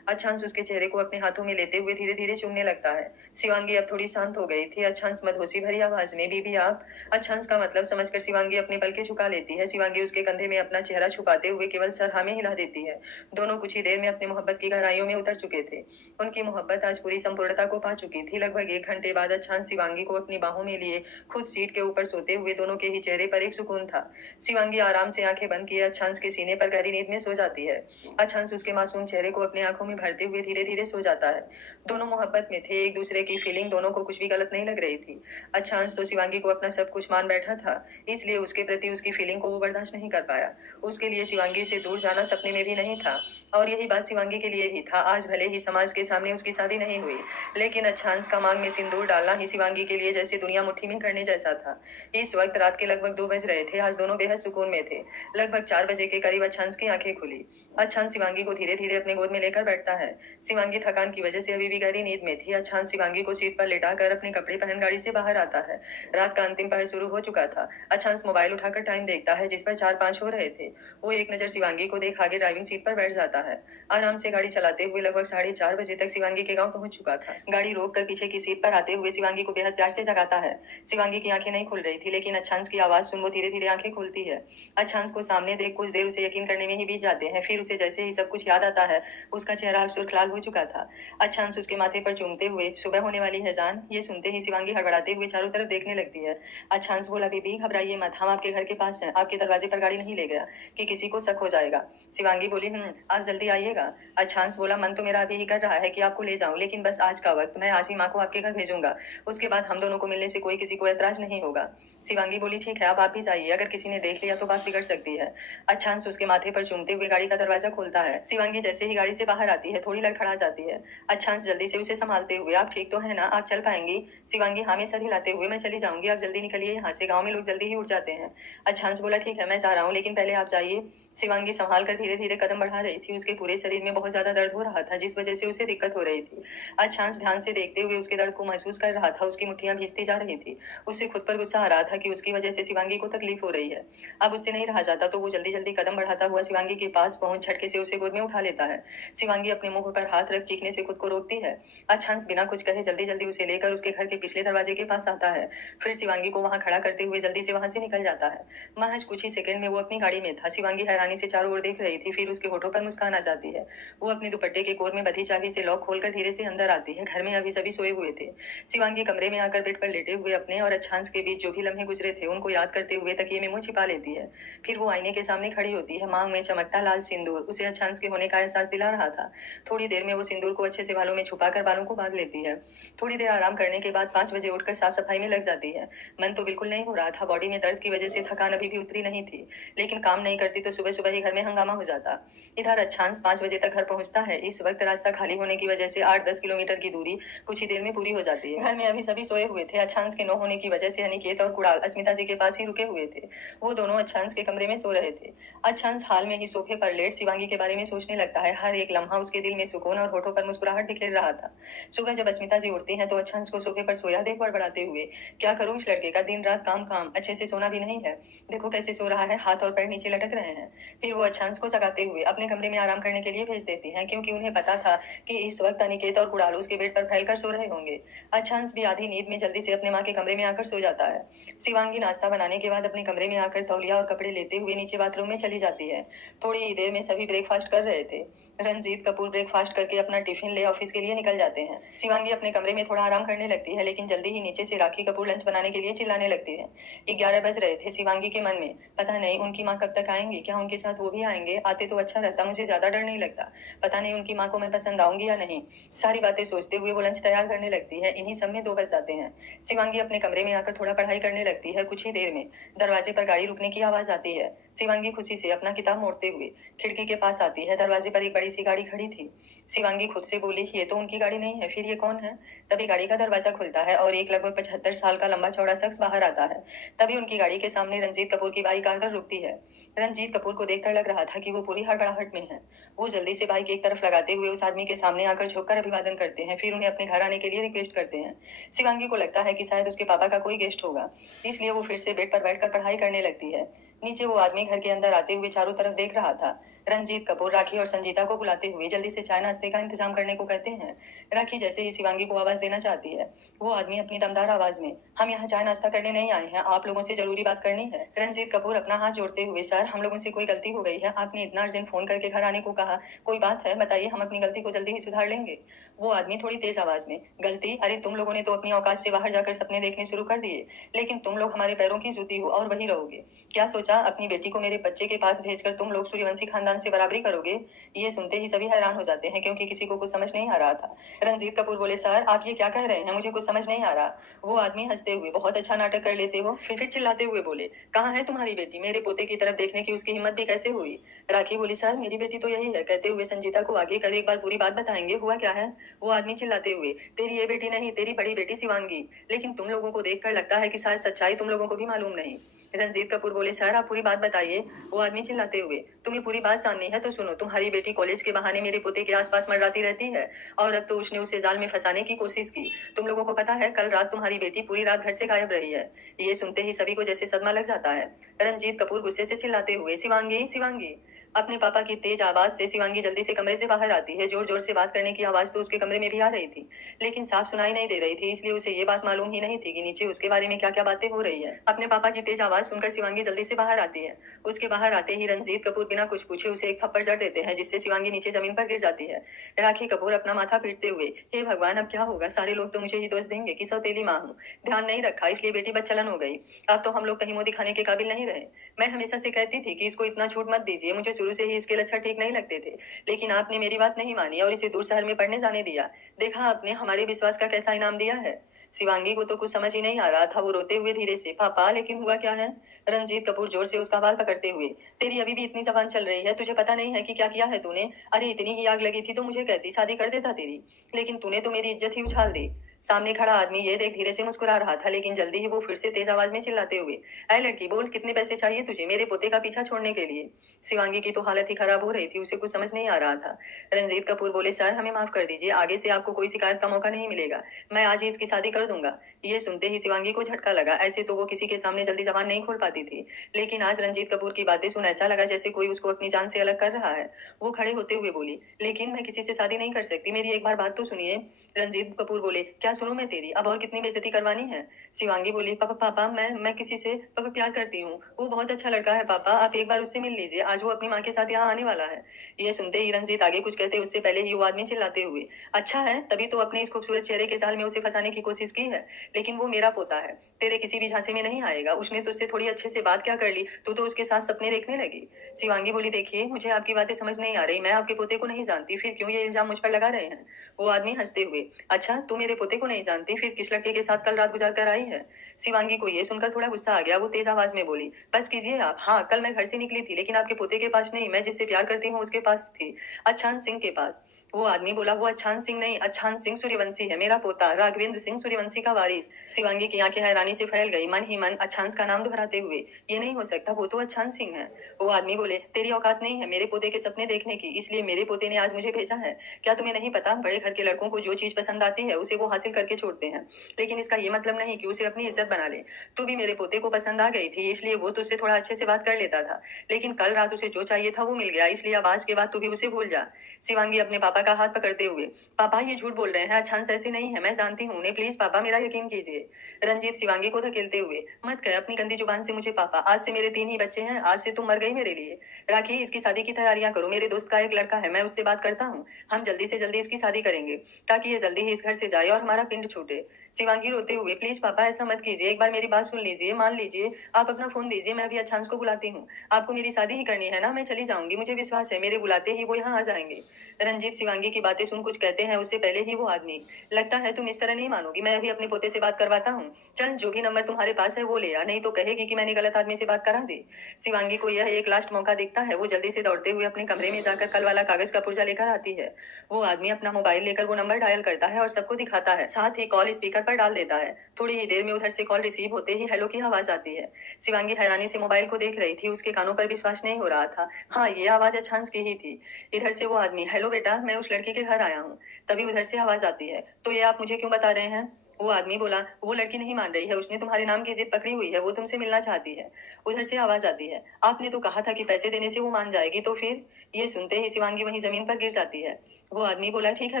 अच्छांश उसके चेहरे को अपने हाथों में लेते हुए धीरे धीरे चूमने लगता है। शिवांगी अब थोड़ी शांत हो गई थी। अच्छांश मदहोशी भरी आवाज में, बीबी आप। अच्छांश का मतलब समझकर शिवांगी अपने पलके झुका लेती है। शिवांगी उसके कंधे में अपना चेहरा छुपाते हुए केवल सर हाँ में हिला देती है। दोनों कुछ ही देर में अपनी मोहब्बत की गहराइयों में उतर चुके थे। उनकी मोहब्बत आज पूरी संपूर्णता को पा चुकी थी। लगभग 1 घंटे बाद अच्छांश शिवांगी को अपनी बाहों में लिए खुद सीट के ऊपर सोते हुए दोनों के ही चेहरे पर एक सुकून था। शिवांगी आराम से आंखें बंद किए अच्छांश के सीने पर गहरी नींद में सो जाती है। अच्छांश उसके मासूम चेहरे को अपनी आंखों में भरते हुए धीरे धीरे सो जाता है। दोनों मोहब्बत में थे, एक दूसरे की फीलिंग दोनों को कुछ भी गलत नहीं लग रही थी। अच्छांश तो शिवांगी को अपना सब कुछ मान बैठा था, इसलिए उसके प्रति उसकी फीलिंग को वो बर्दाश्त नहीं कर पाया। उसके लिए शिवांगी से दूर जाना सपने में भी नहीं था, और यही बात शिवांगी के लिए भी था। आज भले ही समाज के सामने उसकी शादी नहीं हुई, लेकिन अच्छांश का मांग में सिंदूर डालना ही शिवांगी के लिए जैसे दुनिया मुट्ठी में करने जैसा था। इस वक्त रात के लगभग 2 बज रहे थे। आज दोनों बेहद सुकून में थे। लगभग 4 बजे के करीब अच्छांश की आंखें खुली। अच्छांश शिवांगी को धीरे धीरे अपने गोद में लेकर बैठता है। शिवांगी थकान की वजह से अभी भी गहरी नींद में थी। अच्छांश शिवांगी को सीट पर लेटाकर अपने कपड़े पहन गाड़ी से बाहर आता है। रात का अंतिम पहर शुरू हो चुका था। अच्छांश मोबाइल उठाकर टाइम देखता है, जिस पर 4-5 हो रहे थे। वो एक नजर शिवांगी को देख आगे ड्राइविंग सीट पर बैठ जाता है। आराम से गाड़ी चलाते हुए लगभग 4:30 बजे तक शिवांगी के गांव पहुंच चुका था। गाड़ी रोककर पीछे की सीट पर आते हुए शिवांगी को बेहद प्यार से जगाता है। शिवांगी की आंखें नहीं खुल रही थी, लेकिन अच्छांश की आवाज सुन वो धीरे धीरे आंखें खुलती है। अच्छांश को सामने देख कुछ देर उसे यकीन करने में ही बीत जाते हैं। फिर उसे जैसे ही सब कुछ याद आता है, उसका चेहरा अब सुर्ख लाल हो चुका था। अच्छांश उसके माथे पर चूमते हुए, सुबह होने वाली है जान। ये सुनते ही शिवांगी हड़बड़ाते हुए चारों तरफ देखने लगती है। अच्छांश बोला, बीबी घबराइए मत, हम आपके घर के पास हैं। आपके दरवाजे पर गाड़ी नहीं ले गया कि किसी को शक हो जाएगा। शिवांगी बोली, आप जल्दी आइएगा। अच्छांश बोला, मन तो मेरा अभी ही कर रहा है कि आपको ले जाऊं, लेकिन बस आज का वक्त। मैं आज ही माँ को आपके घर भेजूंगा, उसके बाद हम दोनों को मिलने से कोई किसी को ऐतराज नहीं होगा। शिवांगी बोली, ठीक है, अब आप भी जाइए, अगर किसी ने देख लिया तो बात बिगड़ सकती है। अच्छांश उसके माथे पर चूमते हुए गाड़ी का दरवाजा खोलता है। शिवांगी जैसे ही गाड़ी से बाहर आती है, थोड़ी लड़खड़ा जाती है। अच्छांश जल्दी से उसे संभालते हुए, आप ठीक तो है ना? आप चल पाएंगी? शिवांगी हाँ में सर हिलाते हुए, मैं चली जाऊंगी, आप जल्दी निकलिए यहाँ से, गाँव में लोग जल्दी ही उठ जाते हैं। अच्छांश बोला, ठीक है, मैं जा रहा हूँ, लेकिन पहले आप जाइए। शिवांगी संभाल कर धीरे धीरे कदम बढ़ा रही थी। उसके पूरे शरीर में बहुत ज्यादा दर्द हो रहा था, जिस वजह से उसे दिक्कत हो रही थी। अच्छांश ध्यान से देखते हुए उसके दर्द को महसूस कर रहा था। उसकी मुट्ठियां भीजती जा रही थी। उसे खुद पर गुस्सा आ रहा था कि उसकी वजह से शिवांगी को तकलीफ हो रही है। अब उससे नहीं रहा जाता तो वो जल्दी जल्दी कदम बढ़ाता हुआ शिवांगी के पास पहुंच झटके से उसे गोद में उठा लेता है। शिवांगी अपने मुंह पर हाथ रख चीखने से खुद को रोकती है। अच्छांश बिना कुछ कहे जल्दी जल्दी उसे लेकर उसके घर के पिछले दरवाजे के पास आता है। फिर शिवांगी को वहां खड़ा करते हुए जल्दी से वहां से निकल जाता है। महज कुछ ही सेकंड में वो अपनी गाड़ी में था। शिवांगी हैरानी से चारों ओर देख रही थी। फिर उसके होठों पर मुस्कान आ जाती है। वो अपने दुपट्टे के कोर में बधी चाबी से लॉक खोलकर धीरे से अंदर आती है। घर में अभी सभी सोए हुए थे। शिवांगी कमरे में आकर बेड पर लेटे हुए अपने और अच्छांश के बीच जो भी लम्हे गुजरे थे उनको याद करते हुए तकिए में मुंह छिपा लेती है। फिर वो आईने के सामने खड़ी होती है। मांग में चमकता लाल सिंदूर उसे अच्छांश के होने का एहसास दिला रहा था। थोड़ी देर में वो सिंदूर को अच्छे से बालों में छुपाकर बालों को बांध लेती है। थोड़ी देर आराम करने के बाद 5 बजे उठकर साफ सफाई में लग जाती है। मन तो बिल्कुल नहीं हो रहा था। बॉडी में दर्द की वजह से थकान अभी भी उतरी नहीं थी, लेकिन काम नहीं करती तो सुबह सुबह ही घर में हंगामा हो जाता। इधर अच्छांश 5 बजे तक घर पहुंचता है। इस वक्त रास्ता खाली होने की वजह से 8-10 किलोमीटर की दूरी कुछ ही देर में पूरी हो जाती है। घर में अभी सभी सोए हुए थे। अच्छांश के न होने की वजह से अनिकेत और कुणाल अस्मिता जी के पास ही रुके हुए थे। वो दोनों अच्छांश के कमरे में सो रहे थे। अच्छांश हाल में ही सोफे पर लेट शिवांगी के बारे में सोचने लगता है। हर एक लम्हा उसके दिल में सुकून और होठों पर मुस्कुराहट बिखेर रहा था। सुबह जब अस्मिता जी उठती हैं तो अच्छांश को सोफे पर सोया देख बड़बड़ाते हुए, क्या करूं इस लड़के का, दिन रात काम काम, अच्छे से सोना भी नहीं है। देखो कैसे सो रहा है, हाथ और पैर नीचे लटक रहे हैं। फिर वो अच्छांश को जगाते हुए अपने कमरे में आराम करने के लिए भेज देती हैं, क्योंकि उन्हें पता था कि इस वक्त अनिकेत और कुणाल उसके बेड पर फैलकर सो रहे होंगे। अच्छांश भी आधी नींद में जल्दी से अपने माँ के कमरे में आकर सो जाता है। शिवांगी नाश्ता बनाने के बाद अपने कमरे में आकर तौलिया और कपड़े लेते हुए नीचे बाथरूम में चली जाती है। थोड़ी ही देर में सभी ब्रेकफास्ट कर रहे थे। रंजीत कपूर ब्रेकफास्ट करके अपना टिफिन ले ऑफिस के लिए निकल जाते हैं। शिवांगी अपने कमरे में थोड़ा आराम करने लगती है, लेकिन जल्दी ही नीचे से राखी कपूर लंच बनाने के लिए चिल्लाने लगती है। 11 बज रहे थे। शिवांगी के मन में, पता नहीं उनकी माँ कब तक आएंगी, क्या उनके साथ वो भी आएंगे, आते तो अच्छा रहता, मुझे ज्यादा डर नहीं लगता, पता नहीं उनकी माँ को मैं पसंद आऊंगी या नहीं। सारी बातें सोचते हुए वो लंच तैयार करने लगती है। इन्हीं सब में 2 बज जाते हैं। शिवांगी अपने कमरे में आकर थोड़ा पढ़ाई करने लगती है। कुछ ही देर में दरवाजे पर गाड़ी रुकने की आवाज आती है। शिवांगी खुशी से अपना किताब मोड़ते हुए खिड़की के पास आती है। दरवाजे पर एक बड़ी सी गाड़ी खड़ी थी। शिवांगी खुद से बोली, ये तो उनकी गाड़ी नहीं है, फिर ये कौन है। तभी गाड़ी का दरवाजा खुलता है और एक लगभग 75 साल का लंबा चौड़ा शख्स बाहर आता है। तभी उनकी गाड़ी के सामने रंजीत कपूर की बाइक आकर रुकती है। रंजीत कपूर को देखकर लग रहा था कि वो पूरी हड़बड़ाहट में है। वो जल्दी से बाइक एक तरफ लगाते हुए उस आदमी के सामने आकर झुककर अभिवादन करते हैं, फिर उन्हें अपने घर आने के लिए रिक्वेस्ट करते हैं। शिवांगी को लगता है कि शायद उसके पापा का कोई गेस्ट होगा, इसलिए वो फिर से बेड पर बैठकर पढ़ाई करने लगती है। नीचे वो आदमी घर के अंदर आते हुए चारों तरफ देख रहा था। रंजीत कपूर राखी और संजीता को बुलाते हुए जल्दी से चाय नाश्ते का इंतजाम करने को कहते हैं। राखी जैसे ही शिवांगी को आवाज देना चाहती है, वो आदमी अपनी दमदार आवाज में, हम यहाँ चाय नाश्ता करने नहीं आए हैं, आप लोगों से जरूरी बात करनी है। रंजीत कपूर अपना हाथ जोड़ते हुए, सर हम लोगों से कोई गलती हो गई है, आपने इतना अर्जेंट फोन करके घर आने को कहा, कोई बात है बताइए, हम अपनी गलती को जल्दी ही सुधार लेंगे। वो आदमी थोड़ी तेज आवाज में, गलती, अरे तुम लोगों ने तो अपनी औकात से बाहर जाकर सपने देखने शुरू कर दिए, लेकिन तुम लोग हमारे पैरों की जूती हो और वही रहोगे। क्या सोचा अपनी बेटी को मेरे बच्चे के पास भेजकर तुम लोग सूर्यवंशी खानदान से बराबरी करोगे। ये सुनते ही सभी हैरान हो जाते हैं, क्योंकि किसी को कुछ समझ नहीं आ रहा था। रंजीत कपूर बोले, सर आप ये क्या कह रहे हैं, मुझे कुछ समझ नहीं आ रहा। वो आदमी हंसते हुए, बहुत अच्छा नाटक कर लेते हो। फिर चिल्लाते हुए बोले, कहाँ है तुम्हारी बेटी, मेरे पोते की तरफ देखने की उसकी हिम्मत भी कैसे हुई। राखी बोली, सर मेरी बेटी तो यही है। कहते हुए संजीता को आगे कर एक बार पूरी बात बताएंगे, हुआ क्या है। वो आदमी चिल्लाते हुए, तेरी ये बेटी नहीं, तेरी बड़ी बेटी शिवांगी, लेकिन तुम लोगों को देखकर लगता है कि शायद सच्चाई तुम लोगों को भी मालूम नहीं। रंजीत कपूर बोले, सर आप पूरी बात बताइए। वो आदमी चिल्लाते हुए, तुम्हें पूरी बात जाननी है तो सुनो, तुम्हारी बेटी कॉलेज के बहाने मेरे पोते के आसपास मंडराती रहती है, और अब तो उसने उसे जाल में फंसाने की कोशिश की। तुम लोगों को पता है कल रात तुम्हारी बेटी पूरी रात घर से गायब रही है। ये सुनते ही सभी को जैसे सदमा लग जाता है। रंजीत कपूर गुस्से से चिल्लाते हुए, शिवांगी शिवांगी। अपने पापा की तेज आवाज से शिवांगी जल्दी से कमरे से बाहर आती है। जोर जोर से बात करने की आवाज तो उसके कमरे में भी आ रही थी, लेकिन साफ सुनाई नहीं दे रही थी, इसलिए उसे ये बात मालूम ही नहीं थी कि नीचे उसके बारे में क्या क्या बातें हो रही है। अपने पापा की तेज आवाज सुनकर शिवांगी जल्दी से बाहर आती है। उसके बाहर आते ही रंजीत कपूर बिना कुछ पूछे उसे एक थप्पड़ जड़ देते हैं, जिससे शिवांगी नीचे जमीन पर गिर जाती है। राखी कपूर अपना माथा पीटते हुए, हे भगवान अब क्या होगा, सारे लोग तो मुझे ही दोष देंगे कि सौतेली माँ हूँ, ध्यान नहीं रखा इसलिए बेटी बच्चलन हो गई, अब तो हम लोग कहीं मुंह दिखाने के काबिल नहीं रहे। मैं हमेशा से कहती थी कि इसको इतना छूट मत दीजिए, मुझे शुरू से ही इसके लक्षण ठीक नहीं लगते थे, लेकिन आपने मेरी बात नहीं मानी और इसे दूर शहर में पढ़ने जाने दिया। देखा आपने हमारे विश्वास का कैसा इनाम दिया है। शिवांगी को तो कुछ समझ ही नहीं आ रहा था। वो रोते हुए धीरे से, पापा लेकिन हुआ क्या है। रंजीत कपूर जोर से उसका बाल पकड़ते हुए, तेरी अभी भी इतनी जबान चल रही है, तुझे पता नहीं है कि क्या किया है तूने। अरे इतनी ही आग लगी थी तो मुझे कहती, शादी कर देता तेरी, लेकिन तूने तो मेरी इज्जत ही उछाल दी। सामने खड़ा आदमी ये देख धीरे से मुस्कुरा रहा था, लेकिन जल्दी ही वो फिर से तेज आवाज में चिल्लाते हुए, ऐ लड़की बोल, कितने पैसे चाहिए तुझे मेरे पोते का पीछा छोड़ने के लिए। शिवांगी की तो हालत ही खराब हो रही थी, उसे कुछ समझ नहीं आ रहा था। रंजीत कपूर बोले, सर हमें माफ कर दीजिए, आगे से आपको कोई शिकायत का मौका नहीं मिलेगा, मैं आज ही इसकी शादी कर दूंगा। ये सुनते ही शिवांगी को झटका लगा। ऐसे तो वो किसी के सामने जल्दी जबान नहीं खोल पाती थी, लेकिन आज रंजीत कपूर की बातें सुन ऐसा लगा जैसे कोई उसको अपनी जान से अलग कर रहा है। वो खड़े होते हुए बोली, लेकिन मैं किसी से शादी नहीं कर सकती, मेरी एक बार बात तो सुनिए। रंजीत कपूर बोले, क्या सुनूं मैं तेरी, अब और कितनी बेइज्जती करवानी है। शिवांगी बोली, पापा पापा मैं किसी से पापा प्यार करती हूँ, वो बहुत अच्छा लड़का है पापा, आप एक बार उससे मिल लीजिए, आज वो अपनी माँ के साथ यहाँ आने वाला है। ये सुनते ही रंजीत आगे कुछ कहते उससे पहले ही वो आदमी चिल्लाते हुए, अच्छा है, तभी तो अपने इस खूबसूरत चेहरे के जाल में उसे फंसाने की कोशिश की है, लेकिन वो मेरा पोता है, तेरे किसी भी झांसे में नहीं आएगा। उसने तुझसे थोड़ी अच्छे से बात क्या कर ली, तू तो उसके साथ सपने देखने लगी। शिवांगी बोली, देखिए मुझे आपकी बातें समझ नहीं आ रही, मैं आपके पोते को नहीं जानती, फिर क्यों ये इल्जाम मुझ पर लगा रहे हैं। वो आदमी हंसते हुए, अच्छा तू मेरे पोते को को नहीं जानती, फिर किस लड़के के साथ कल रात गुजार कर आई है? शिवांगी को ये सुनकर थोड़ा गुस्सा आ गया। वो तेज आवाज में बोली, बस कीजिए आप। हाँ, कल मैं घर से निकली थी, लेकिन आपके पोते के पास नहीं, मैं जिससे प्यार करती हूँ उसके पास थी, अच्छान सिंह के पास। वो आदमी बोला, वो अच्छान सिंह नहीं, अच्छान सिंह सूर्यवंशी है, मेरा पोता राघवेंद्र सिंह सूर्यवंशी का वारिस। शिवांगी की आंखें हैरानी से फैल गई, मन ही मन अच्छान का नाम दोहराते हुए, ये नहीं हो सकता, वो तो अच्छान सिंह है। वो आदमी बोले, तेरी औकात नहीं है मेरे पोते के सपने देखने की, इसलिए मेरे पोते ने आज मुझे भेजा है। क्या तुम्हें नहीं पता, बड़े घर के लड़कों को जो चीज पसंद आती है उसे वो हासिल करके छोड़ते हैं, लेकिन इसका ये मतलब नहीं कि उसे अपनी इज्जत बना ले। तू भी मेरे पोते को पसंद आ गई थी, इसलिए वो तुझसे थोड़ा अच्छे से बात कर लेता था, लेकिन कल रात उसे जो चाहिए था वो मिल गया, इसलिए अब आज के बाद तू भी उसे भूल जा। शिवांगी अपने पापा का हाथ पकड़ते हुए, पापा ये झूठ बोल रहे हैं, अच्छांश ऐसे नहीं है, मैं जानती हूँ उन्हें, प्लीज पापा मेरा यकीन कीजिए। रंजीत शिवांगी को धकेलते हुए, मत कह अपनी गंदी जुबान से मुझे पापा, आज से मेरे 3 ही बच्चे हैं, आज से तुम मर गई मेरे लिए। राखी, इसकी शादी की तैयारियां करो, मेरे दोस्त का एक लड़का है, मैं उससे बात करता हूँ, हम जल्दी से जल्दी इसकी शादी करेंगे, ताकि ये जल्दी ही इस घर से जाए और हमारा पिंड छूटे। शिवांगी रोते हुए, प्लीज पापा ऐसा मत कीजिए, एक बार मेरी बात सुन लीजिए, मान लीजिए, आप अपना फोन दीजिए, मैं अभी अच्छांश को बुलाती हूँ। आपको मेरी शादी ही करनी है ना, मैं चली जाऊंगी, मुझे विश्वास है मेरे बुलाते ही वो यहाँ आ जाएंगे। रंजीत शिवांगी की बातें सुन कुछ कहते हैं उससे पहले ही वो आदमी, लगता है तुम इस तरह नहीं मानोगी, मैं अभी अपने पोते से बात करवाता हूँ, चल जो भी नंबर तुम्हारे पास है वो ले आ, नहीं तो कहेगी कि मैंने गलत आदमी से बात करा दी। शिवांगी को यह एक लास्ट मौका दिखता है, वो जल्दी से दौड़ते हुए अपने कमरे में जाकर कल वाला कागज का पुर्जा लेकर आती है। वो आदमी अपना मोबाइल लेकर वो नंबर डायल करता है और सबको दिखाता है, साथ ही कॉल स्पीकर पर डाल देता है। थोड़ी ही देर में उधर से कॉल रिसीव होते ही हेलो की आवाज आती है। शिवांगी हैरानी से मोबाइल को देख रही थी, उसके कानों पर विश्वास नहीं हो रहा था। हाँ, ये आवाज अच्छांश की ही थी। इधर से वो आदमी, हेलो बेटा, मैं उस लड़की के घर आया हूँ। तभी उधर से आवाज आती है, तो ये आप मुझे क्यों बता रहे हैं? वो आदमी बोला, वो लड़की नहीं मान रही है, उसने तुम्हारे नाम की जिद पकड़ी हुई है, वो तुमसे मिलना चाहती है। उधर से आवाज आती है, आपने तो कहा था कि पैसे देने से वो मान जाएगी, तो फिर? ये सुनते ही शिवांगी वहीं जमीन पर गिर जाती है। वो आदमी बोला, ठीक है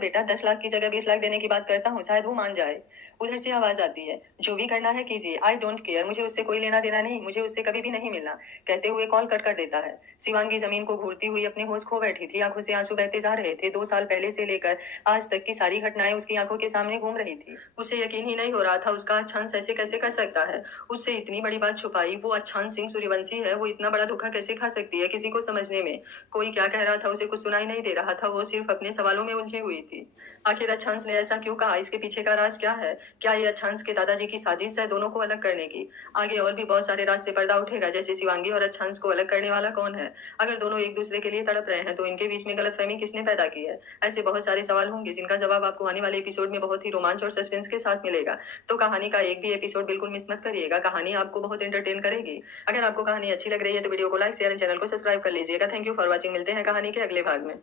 बेटा, 10 लाख की जगह 20 लाख देने की बात करता हूँ, शायद वो मान जाए। उधर से आवाज आती है, जो भी करना है कीजिए, आई डोंट केयर, मुझे उससे कोई लेना देना नहीं, मुझे उससे कभी भी नहीं मिलना। कहते हुए कॉल कट कर देता है। शिवांगी जमीन को घूरती हुई अपने होश खो बैठी थी, आंखों से आंसू बहते जा रहे थे। 2 साल पहले से लेकर आज तक की सारी घटनाएं उसकी आंखों के सामने घूम रही थी। उसे यकीन ही नहीं हो रहा था, उसका अच्छांश ऐसे कैसे कर सकता है, उससे इतनी बड़ी बात छुपाई। वो अच्छांश सिंह सूर्यवंशी है, वो इतना बड़ा धोखा कैसे खा सकती है? किसी को समझने में, कोई क्या कह रहा था उसे कुछ सुनाई नहीं दे रहा था, वो सिर्फ अपने सवालों में उलझी हुई थी। आखिर अच्छांश ने ऐसा क्यों कहा? इसके पीछे का राज क्या है? क्या ये अच्छांश के दादाजी की साजिश है दोनों को अलग करने की? आगे और भी बहुत सारे राज से पर्दा उठेगा, जैसे शिवांगी और अच्छांश को अलग करने वाला कौन है? अगर दोनों एक दूसरे के लिए तड़प रहे हैं तो इनके बीच में गलतफहमी किसने पैदा की है? ऐसे बहुत सारे सवाल होंगे जिनका जवाब आपको आने वाले एपिसोड में बहुत ही रोमांच और सस्पेंस के साथ मिलेगा। तो कहानी का एक भी एपिसोड बिल्कुल मिस मत करिएगा, कहानी आपको बहुत एंटरटेन करेगी। अगर आपको कहानी अच्छी लग रही है तो वीडियो को लाइक, शेयर एंड चैनल को सब्सक्राइब कर लीजिएगा। थैंक यू फॉर वॉचिंग, मिलते हैं कहानी के अगले भाग में।